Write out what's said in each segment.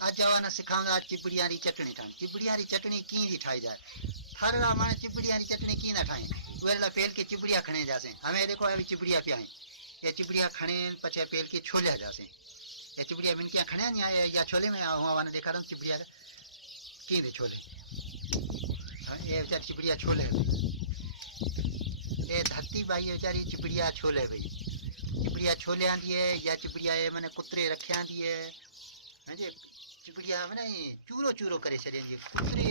आज आवाना सिखाऊंगा चिपड़ियां री चटनी ठाण। चिपड़ियां री चटनी की जी ठाई जाए। हर रा माने चिपड़ियां री चटनी की ना ठाए। वेला पेल के चिपड़िया खणे जासे। हमें देखो अभी चिपड़िया पिया है। ये चिपड़िया खणे पछे पेल के छोले जासे। ये चिपड़िया बिन क्या खणे नहीं आया या छोले में हुआ वाने देखा रहा चिपड़िया की दे छोले। ये बेचारी चिपड़िया छोले है। ये धरती बाई है बेचारी चिपड़िया छोले भाई। चिपड़िया छोले आंदी है या चिपड़िया ये मैंने कुतरे रखे आंदी है। हाँ जी चिपड़िया मैंने चूरो चूरो करे छड़े कुतरे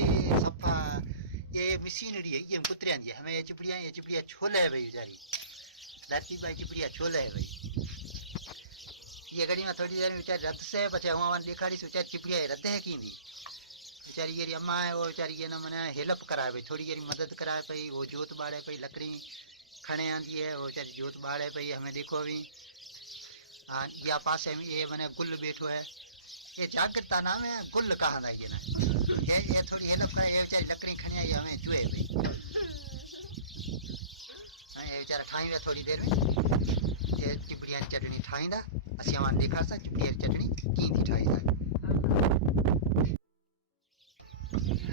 सफा ये मशीनरी है ये कुतरे आंदी है। हमें ये चिपड़िया छोले है भाई बेचारी धरती बाई चिपड़िया छोले है भाई। ये घड़ी में थोड़ी देर में बेचारी रद्द से पचे हुआ दिखाड़ी से बेचारी चिपड़िया रद्द है की बेचारी ये अम्मा है वो बेचारी ये ना मैंने हेल्प कराए भाई थोड़ी देर मदद कराए पई। वो जोत बाड़े पई लकड़ी खड़े आंदी है वो बेचारी जोत बाड़े पई। हमें देखो अभी या पास में ये मैंने गुल बैठो है। ये जागृता नाम है गुल कहा था ये ना ये थोड़ी हेल्प करे ये बेचारी लकड़ी खड़ी आई हमें जुए भाई। ये बेचारा ठाई थोड़ी देर में ये चिपड़िया चटनी ठाईंदा। असी हमारे देखा सा चिपड़िया चटनी की थी ठाई सा।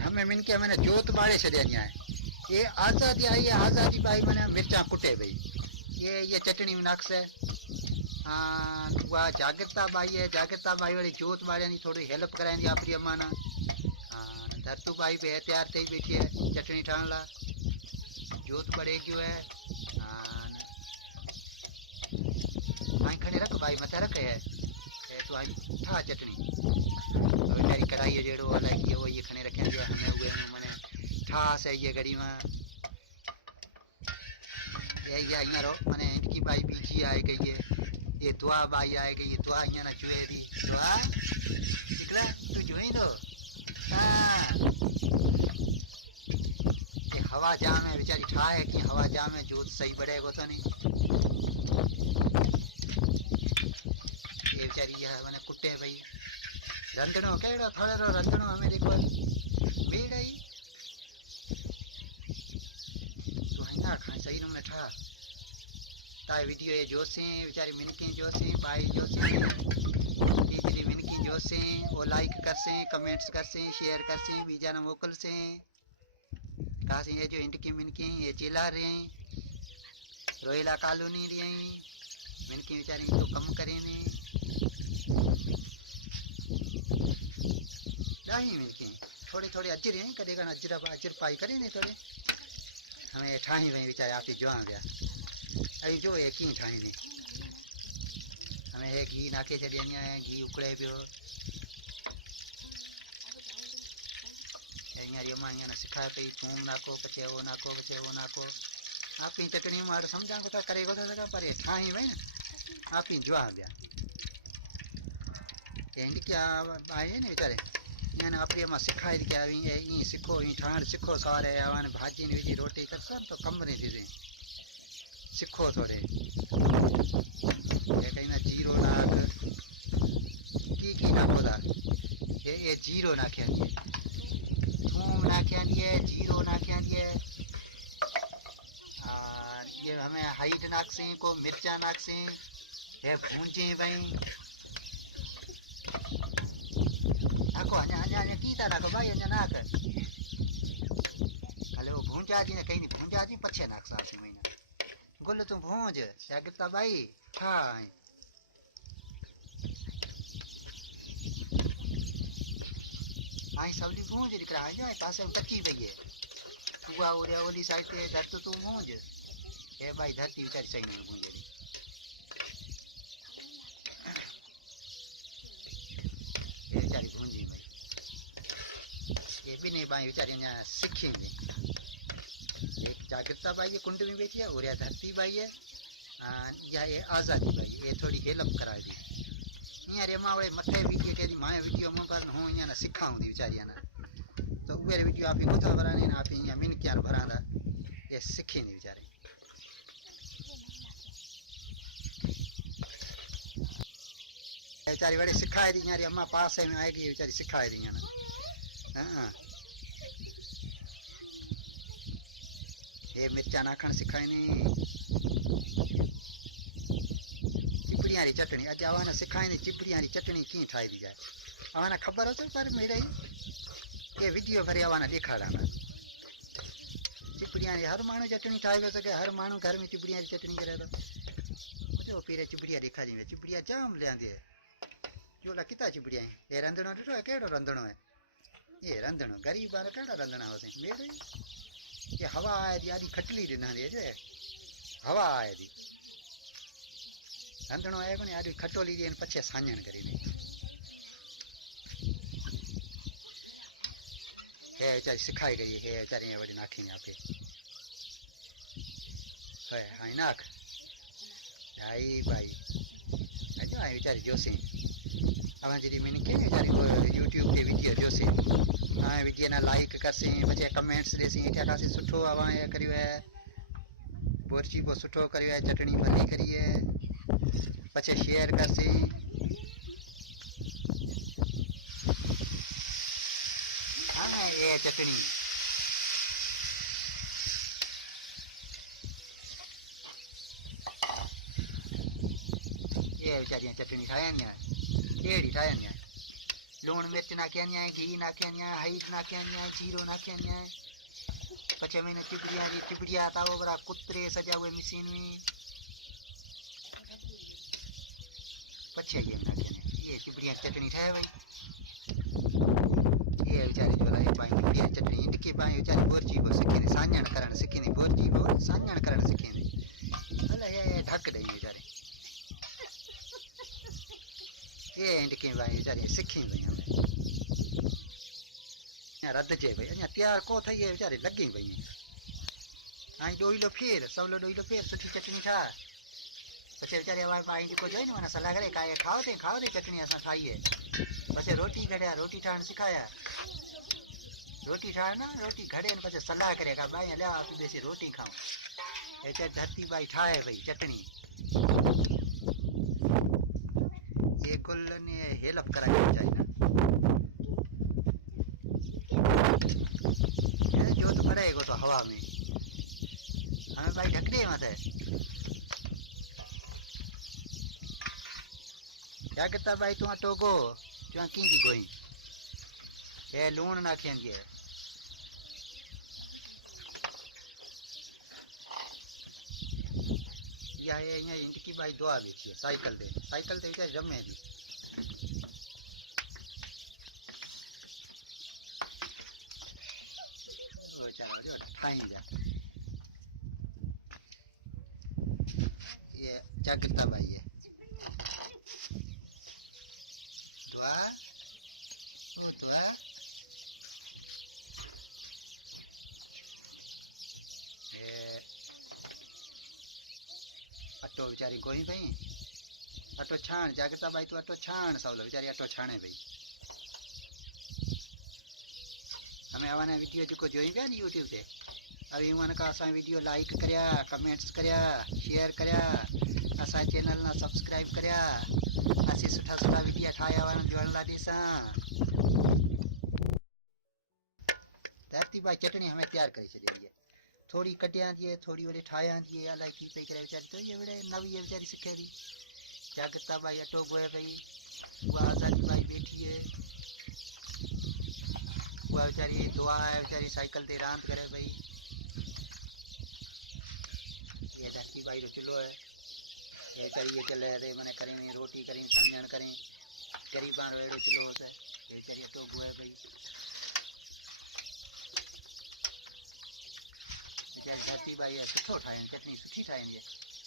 हमें मिन के मैंने जोत बाड़े छड़िया है। ये आजादी आई है आजादी पाई मैंने मिर्चा कुटे भाई ये चटनी में नाक्स है। वह जागृता बाई है जागृता बाई वाली जोत बाड़े थोड़ी हेल्प कराएंदी आपरी अम्मा ना। धरतू बाई भी है तैयार थी बैठी है चटनी ठाण ला। जोत बड़े गयो है आई खड़े रख भाई मथे रख है तो आई ठा चटनी तो बेचारी कढ़ाई जेड़ो अलग ये वो ये खने रखे हमें हुए मैंने ठास है ये घड़ी में ये अँ रो मैंने इनकी बाई बीजी आए गई है। ये दुआ बाई आए गई ये दुआ अँ ना चुए दी दुआ निकला तू जुई दो। ये हवा जाम है बेचारी ठा है कि हवा जाम है जोत सही बढ़ेगा तो नहीं। ये बेचारी यह मैंने कुटे भाई रंधणो कहो थोड़े रो रंधणो हमें देखो भीड़ आई तो हिंदा खा सही नमूने ठा ताए वीडियो ये जोसे बेचारी मिनकी जोसे बाई जोसे तीसरी मिनकी जोसे वो लाइक कर से कमेंट्स कर से शेयर कर से बीजा न मोकल से कहा से ये जो इंटकी मिनकी ये चिल्ला रहे रोहिला कॉलोनी रही मिनकी बेचारी तो कम करे ने मिनकी थोड़ी थोड़ी अजर है कदेगा अजर पाई करे ने थोड़े हमें ठाई वही बेचारे आप ही जो आ गया अभी जो है की ठाई ने हमें ये घी नाखे छड़िया है घी उकड़े पियो अम्मा अँ सिखाए पई थूम नाखो पचे वो नाखो आप ही चटनी मार समझा को करे को सका पर ये ठाई वही ना आप ही जो आ गया क्या आए ने बेचारे यानी अपनी अम्मा सिखाई क्या ये सीखो ये ठाण सीखो सारे आवान भाजी विझी रोटी कर तो कम नहीं थी सीखो थोड़े ये कहीं ना जीरो नाक की नाखो था ये जीरो नाखे थूम नाखे है जीरो नाखे है ये हमें हाइट नाक से को मिर्चा नाक से ये भूंजे भाई नाको अञा कीता नाको भाई अञा नाक हले वो भूंजा जी ने कहीं नहीं भूंजा जी पछे नाक सा से महीना गुल तू भूंज जागृता बाई हाँ आई सबली भूंज दिख रहा है पास कच्ची पई है हुआ ओरिया ओली साइड पे धरत तू भूंज ए भाई धरती बेचारी सही नहीं भूंज रही ये बेचारी भूंजी भाई ये भी नहीं भाई बेचारी यहाँ सीखेंगे। एक जागृता बाई ये कुंड में बैठी है और या धरती बाई है या ये आज़ादी बाई ये थोड़ी हेल्प करा दी यहाँ रे माँ मथे वीडियो कह दी माए वीडियो में पर हूँ यहाँ सिखाऊँ दी बेचारी ना तो वे वीडियो आप ही कुछ भराने आप ही यहाँ मिन क्या भरा था ये सीखे नहीं बेचारे बेचारी बड़े सिखाए दी यार अम्मा पास में आएगी बेचारी सिखाए दी ना। हाँ ये मिर्चा नाखण सिखाए नहीं चिपड़ियां री चटनी अज आवा सिखाए नहीं चिपड़ियां री चटनी की ठाई दी जाए आवाना खबर होते पर मेरे ये वीडियो करे आवाना दिखाड़ा चिपड़िया हर मानू चटनी ठाए पियो सके हर मानू घर में चिपड़िया की चटनी करे तो मुझे फिर चिपड़िया दिखा जी चिपड़िया जाम ले आंदी है जो ला किता चिपड़िया ये रंधणो ॾिठो है केड़ो रंधणो है ये रंधणो गरीब बार केड़ा रंधणा होते मेरे ये हवा आए दी आदि खटली दिना दे जे हवा आए दी रंधणो है कोनी आदि खटोली दी पछे साñण करी दे है चाहे सिखाई गई है चारे वडी नाखी ने आपे है हाय नाख आई भाई अजो आई विचार जोसे आवा जी मैंने के विचार YouTube पे वीडियो जोसे आ वीडियो ना लाइक करसे बचे कमेंट्स देसी इठा खासे सुठो आवा ये करियो है बोरची को सुठो करियो है चटनी भली करी है बचे शेयर करसे आने ये चटनी ये बेचारियां चटनी खाया केड़ी खाया लूण मिर्च नाखिया घी नाखिया हईर नाखिया जीरो नाखिया पछे मैंने चिबड़िया तावो बरा कुतरे सजा हुए मशीन में पछे ये नाखिया ये चिबड़िया चटनी ठाए भाई ये बेचारी जो लाई पाई चिबड़िया चटनी इनकी पाई बेचारी बोरची को सिखी साñण करण सिखी बोरची को साñण करण सिखी अले ये ढक दई बेचारे ये इनकी भाई बेचारी सिखी भाई हमें रद्द जे भाई अञा तैयार को थई है बेचारे लगी भाई आई डोईलो फिर सवलो डोईलो फिर सुठी चटनी ठा पछे बेचारे आवाज पाई को जोई न मना सलाह करे काए खाओ दे चटनी असा खाई है पछे रोटी घड़या रोटी ठाण सिखाया रोटी ठाण ना रोटी घड़े न पछे सलाह करे का भाई ले आप बेसी रोटी खाओ एचे धरती भाई ठाए भाई चटनी ये कुल ने हेल्प करा चाहिए जो तो पड़ेगा तो हवा में हमें भाई ढक दे मत क्या कहता भाई तू टोको जो की थी कोई ये लूण नाखेंगे या ये इनकी भाई दुआ बेची साइकिल दे क्या जमे दी ठाई जा ये क्या करता भाई ये दुआ ओ दुआ अटो बेचारी कोई भाई अटो छाण जागता भाई तू अटो छाण सवलो बेचारी अटो छाणे भाई हमें आवाने वीडियो जो जोई गया नी YouTube से अभी मन का असा वीडियो लाइक करया कमेंट्स करया शेयर करया असा चैनल ना सब्सक्राइब करया असी सुठा वीडियो ठाया वन जोड़न ला दिसा धरती भाई चटनी हमें तैयार करी छे थोड़ी कटिया दिए थोड़ी वडे ठाया दिए अलाई की पे करे बेचारी तो ये बड़े नवी ये बेचारी सिखे दी जागता भाई अटो बोए भाई वो आजादी भाई बैठी है वो बेचारी दुआ है बेचारी साइकिल ते रांद करे भाई ये धरती भाई रो चुलो है ये बेचारी ये चले रे मने करें रोटी करें साñण करें गरीबान वेड़ो चुलो होता है ये बेचारी अटो बोए भाई धरती भाई सुठो ठाए चटनी सुठी ठाई है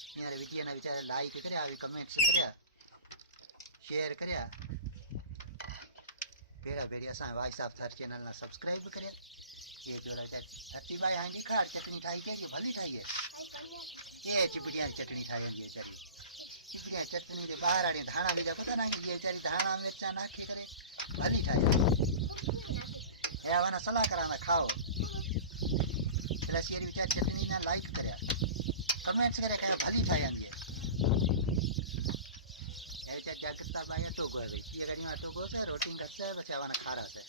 हींअर वीडियो ना वीचारा लाइक करया कमेंट्स करया शेयर करया भेड़ा भेड़ी असा भाई साहब थार चैनल ना सब्सक्राइब करया ये जो धरती भाई हाँ दिखाड़ चटनी ठाई के भली ठाई है ये चिबड़िया चटनी ठाई है बेचारी चिबड़िया चटनी के बाहर आड़ी धाना लीजा पता ना ये बेचारी धाना मिर्चा नाखी करे भली ठाई है आवाना सलाह कराना खाओ शेयर विचार चटनी ना लाइक करे कमेंट्स करे क्या भली ठाई है जागता भाई अटो गो भाई ये गड़ी में अटो गो से रोटी घसे बचे आवाना खारा से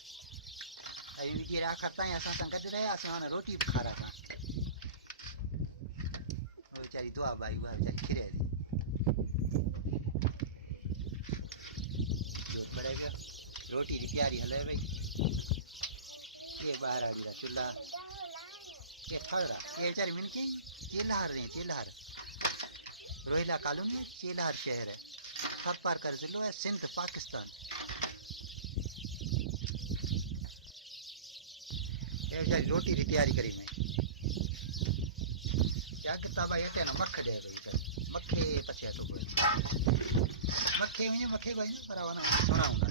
अभी वीडियो रा करता है असा संगत रहे आवाना रोटी खारा था वो बेचारी दुआ भाई वो बेचारी खिरे दी जो पड़ेगा रोटी की तैयारी हले भाई। ये बाहर आ गया चूल्हा, ये थड़ा ये बेचारी मिनके चेलाहार रहे, चेलाहार रोहिला कॉलोनी है, चेलाहार शहर है, थप्पार कर जिलो है, सिंध पाकिस्तान। ये बेचारी रोटी की तैयारी करी मैं क्या किताब आई है ना मख दे भाई मखे पछे तो कोई मखे में मखे कोई ना परावाना सोना होना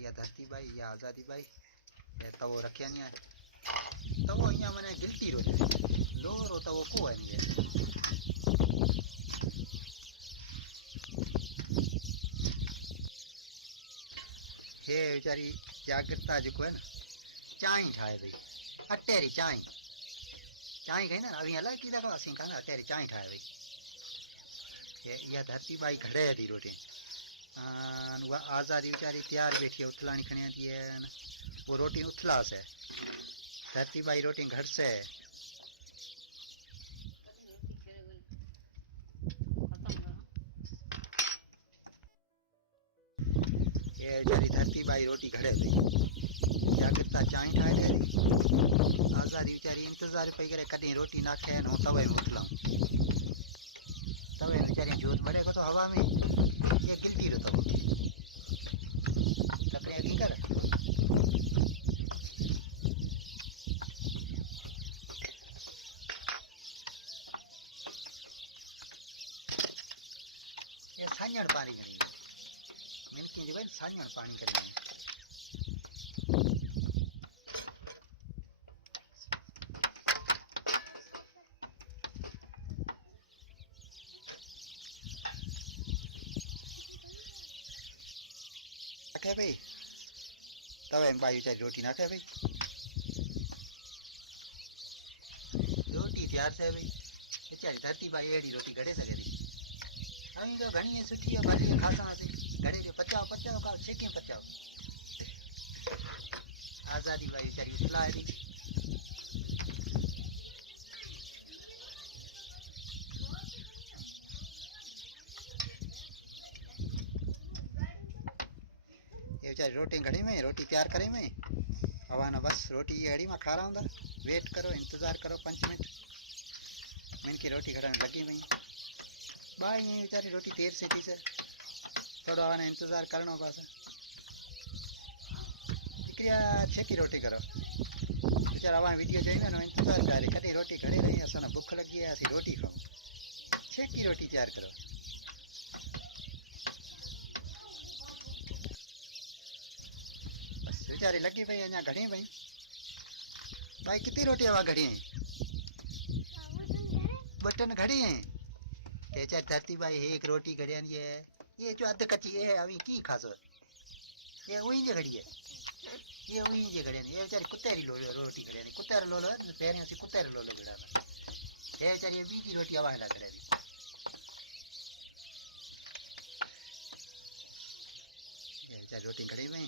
ये धरती भाई या आज़ादी भाई ये तवो रखिया नहीं है तवो यहाँ मैंने गिल्टी रो जाए लो रो तवो को है नहीं हे बेचारी जागृता जो है ना चाय ठाए भाई अटेरी चाय चाय कहीं ना अभी अलग की लगा असी कहा अटेरी चाय ठाए भाई ये धरती भाई घड़े दी रोटी वह आज़ादी बेचारी तैयार बैठी है उथलानी खड़ी थी है वो रोटी उथला से धरती भाई रोटी घर से ये बेचारी धरती भाई रोटी घड़े भाई जागृता चाय ठाए दे आज़ादी बेचारी इंतजार पई करे कदी रोटी नाखे न तवे में उथला तवे बेचारी जोत बड़े को तो हवा में ये गिल्टी रहता वो लकड़ियाँ की कर ये सान्यण पानी करेंगे मिनकी जो है सान्यण पानी करेंगे नाखे भाई तवे में भाई बेचारी रोटी नाखे भाई रोटी तैयार से भाई बेचारी धरती भाई एड़ी रोटी घड़े सके थी अभी तो घनी है सुठी है भाजी खासा थी घड़े के पचाओ पचाओ का छेके पचाओ आज़ादी भाई बेचारी उछला है थी बेचारी रोटी घड़ी में रोटी तैयार करे में हवा ना बस रोटी ये घड़ी में खा रहा हूँ वेट करो इंतज़ार करो 5 मिनट मैं इनकी रोटी घड़ने लगी मैं भाई ये बेचारी रोटी देर से थी से थोड़ा हवा इंतज़ार करना पास दिक्रिया छेकी रोटी करो बेचारा हवा वीडियो जो है ना इंतज़ार करे कभी रोटी घड़ी रही असा भूख लगी है असी रोटी खाओ छेकी रोटी तैयार करो बेचारी लगी भाई अञा घड़ी भाई भाई कितनी रोटी हवा घड़ी है बटन घड़ी है बेचारी धरती भाई एक रोटी घड़ी ये जो अध कच्ची है अभी की खासो ये वही जे घड़ी है ये वही जे घड़ी ये बेचारी कुत्तेरी रोटी घड़ी कुत्तेर लो लो पहिरियों सी कुत्तेर लो लो घड़ा ये बेचारी ये बीजी रोटी हवा ला करे ये बेचारी रोटी घड़ी में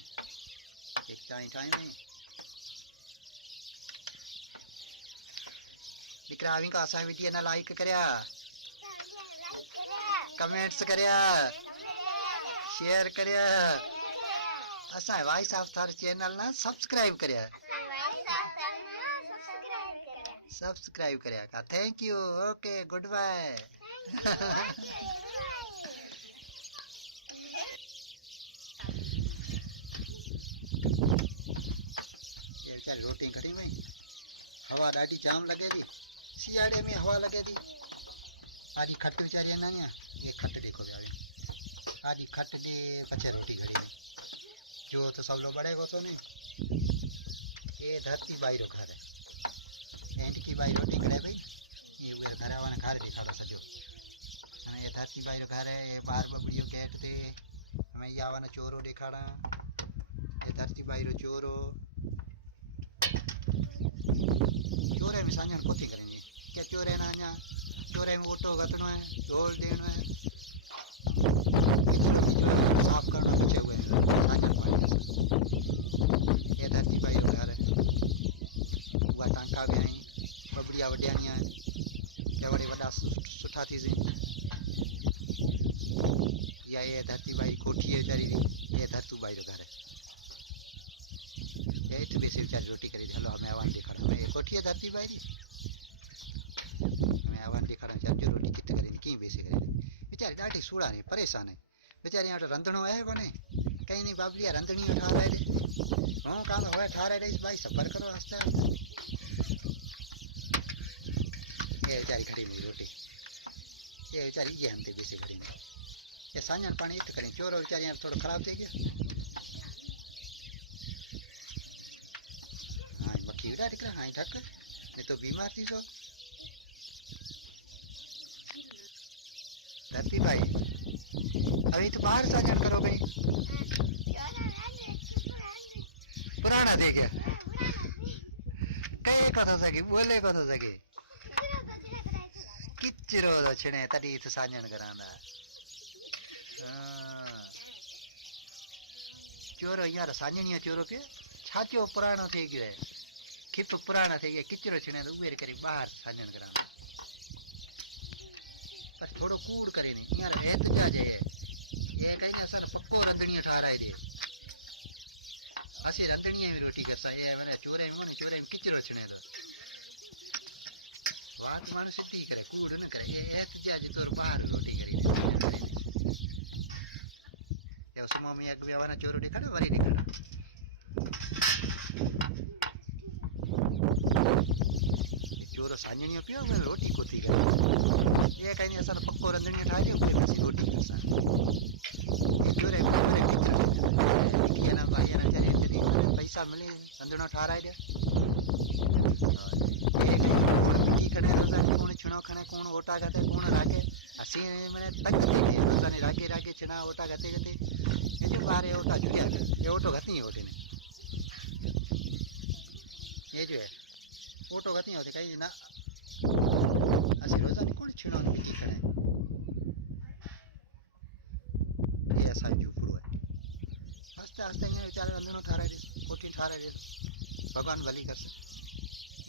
एक चाय ठाए में दिकरा अभी का असा वीडियो ना लाइक करया कमेंट्स करया शेयर करया असा वॉइस ऑफ थार चैनल ना सब्सक्राइब करया सब्सक्राइब करया का thank you okay good bye रोटी घड़ी में हवा ॾाढी जाम लगे थी सियाड़े में हवा लगे थी आज खट बेचारी ना ये खट देखो भी आज खट दे बचे रोटी घड़ी में जो तो सब लोग बड़े को तो नहीं ये धरती बाई रो घर है एंड की बाई रोटी घड़े भाई ये वे घर वाला घर दिखा था सजो ये धरती बाई रो घर है ये बाहर बबड़ियों गेट थे हमें ये आवाना चोरो दिखाड़ा ये धरती बाई रो चोरो चोरे में साझा कोथी करेंगे क्या चोरे ना अञा चोरे में ओटो घटनो है ढोल देनो है साफ करना बचे हुए हैं साझा ये धरती भाई घर है वह टांका भी आई बबड़िया वड्यानिया है क्या बड़े वॾा सुठा थी बेचारी ये धरतू बाई रो घर है ये तो बेसे बेचारी रोटी करी हेलो हमें आवाज देखा हमें कोठी है धरती बाई हमें आवाज देखा चार जो रोटी कित करी की बेसे करी बेचारी डाटी सूड़ा नहीं परेशान है बेचारी यहाँ रंधणो है कोने कहीं नहीं बाबलिया रंधनी उठा रहे थे हाँ काम हुआ ठा रहे इस भाई सफर करो आस्ते आस्ते ये बेचारी खड़ी नहीं रोटी ये बेचारी ये हमते बेसे खड़ी नहीं ये साझन पानी इत करें चोरो बेचारी यहाँ थोड़ा खराब थी गया हाँ मक्खी उड़ा निकला हाँ ढक नहीं तो बीमार थी तो धरती भाई अभी तो बाहर साझन करो भाई पुराना दे गया कहे को तो सके बोले को तो सके किचरो तो छिने तड़ी तो साझन करांदा चोरो यार साझनिया चोरो पे छातियो पुरानो થઈ ગયો है खिप पुराना થઈ गया किचरो छिने तो उबेर करी बाहर साझन करांदा पर थोड़ो कूड़ करे नहीं यार है तो जाजे ये कहीं असन पक्को रंधणिया ठाराए दे असी रंधणिया में रोटी करसा ये मैंने चोरे में किचरो छने तो वान मान सिटी करे कूड़ न करे ये तो जाजे तो बाहर रोटी करी या उसमें में एक व्यवहार चोरो दिखाड़ा वरी दिखाड़ा चोरो साझनिया पियो रोटी को थी करे ये कहीं असन पक्को रंधणिया ठाई दे ऊपर कसी रोटी करसा ये चोरे में किया ना भाई ना चले पैसा मिले रंधणो ठाराए दे ये कहीं कड़े रोजा कौन छुणो खणे कौन ओटा गते कौन रागे असी मैंने तक देखे रोजा ने रागे छना ओटा गते ये जो बारे ओटा जुड़िया ये ओटो गती होते ने ये जो है ओटो गती होते कहीं ना असी रोजा ने कौन छुणो की खणे ये ऐसा झूपड़ो है आस्ते आस्ते ये बेचारे रंधणो ठाराए दे कोठी ठाराए दे भगवान भली कर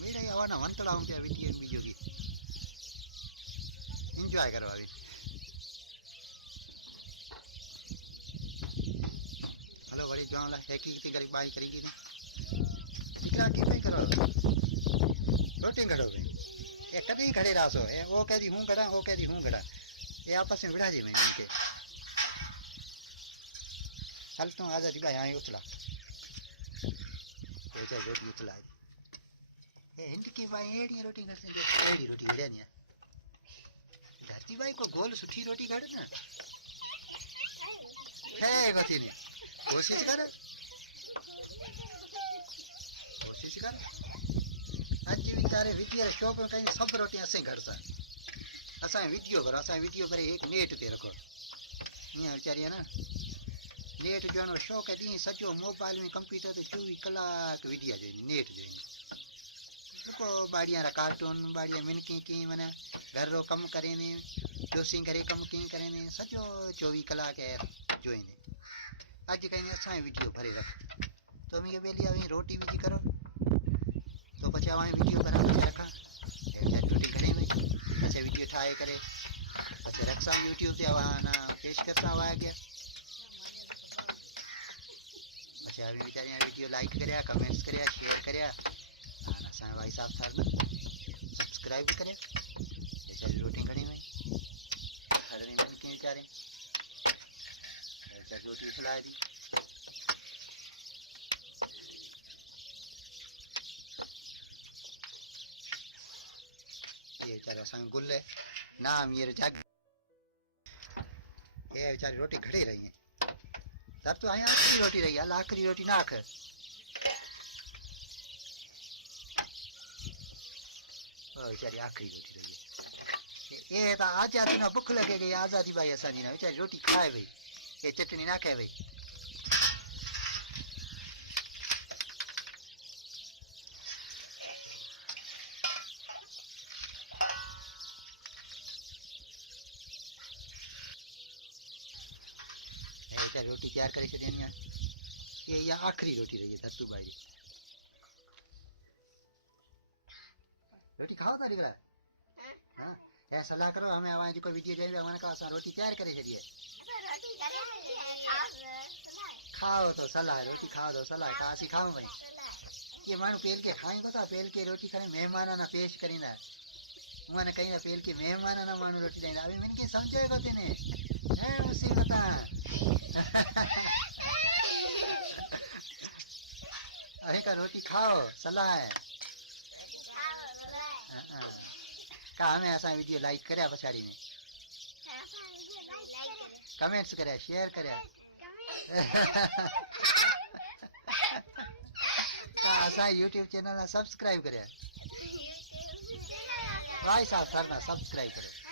मेरा ही आवाना वंतड़ा हूँ क्या विटी एम बीजो की एंजॉय करो अभी हेलो बड़ी जो ला है की करी बाई करेगी नहीं इकरा की भाई करो रोटी करो भाई ये कभी खड़े रासो है वो कहती हूँ गड़ा वो कहती हूँ गड़ा ये आपस में बिठा जी मैं इनके हल तो आजादी भाई यहाँ उतला तो रोटी उतला ये हिंद की भाई एड़ी रोटी करते हैं एड़ी रोटी गिरे नहीं धरती भाई को गोल सुठी रोटी काढ़े ना है कथी नहीं कोशिश कर आज बेचारे वीडियो शॉप में कहीं सब रोटी असें घर सा असा वीडियो भरे एक नेट ते रखो यहाँ बेचारी है ना नेट जो शौक है दी सचो मोबाइल में कंप्यूटर ते 24 कलाक वीडियो जो नेट जो देखो बाड़िया कार्टून बाड़िया मिनकी की मैंने घर रो कम करे ने जोसी करे कम की करे ने सचो 24 कलाक है जो ने आज कहीं असा वीडियो भरे रख तो मैं बेली अभी रोटी विझी करो तो पचे आवा वीडियो बना के रखा रोटी घणी में पचे वीडियो ठाए करे पचे रखसा यूट्यूब ते आवाना पेश करता हुआ गया पचे अभी बेचारे वीडियो लाइक करया कमेंट्स करया शेयर करया आना सा भाई साहब सर सब्सक्राइब करे बेचारी रोटी घणी में हरनी में के बेचारे बेचारी रोटी खिला दी ये बेचारा संग गुल है नाम ये जग ये बेचारी रोटी खड़ी रही है तब तो यहाँ आखिरी रोटी रही है आखिरी रोटी ना आख बेचारी आखिरी रोटी रही है ये तो आजादी ना भूख लगे गई आजादी भाई असानी ना बेचारी रोटी खाए भाई ये चटनी ना खाए भाई रोटी तैयार करे छॾियणी आहे ये आखिरी रोटी रही है धत्तू भाई रोटी खाओ तारी हाँ ऐसा सलाह करो हमें हमारे जो वीडियो जाए हमारे का रोटी तैयार करे छॾी है खाओ तो सलाह रोटी खाओ तो सलाह कहाँ सिखाऊं भाई ये मानू पेल के खाई को था पेल के रोटी खाई मेहमान ना पेश करींदा उन्हें कहीं ना पेल के मेहमान ना मानू रोटी देंदा अभी मैंने के समझे को तेने है मुसीबत अभी का रोटी खाओ सलाह है का हमें ऐसा वीडियो लाइक करे पछाड़ी में कमेंट्स करे शेयर करे का असा यूट्यूब चैनल सब्सक्राइब करे भाई साहब करना सब्सक्राइब करे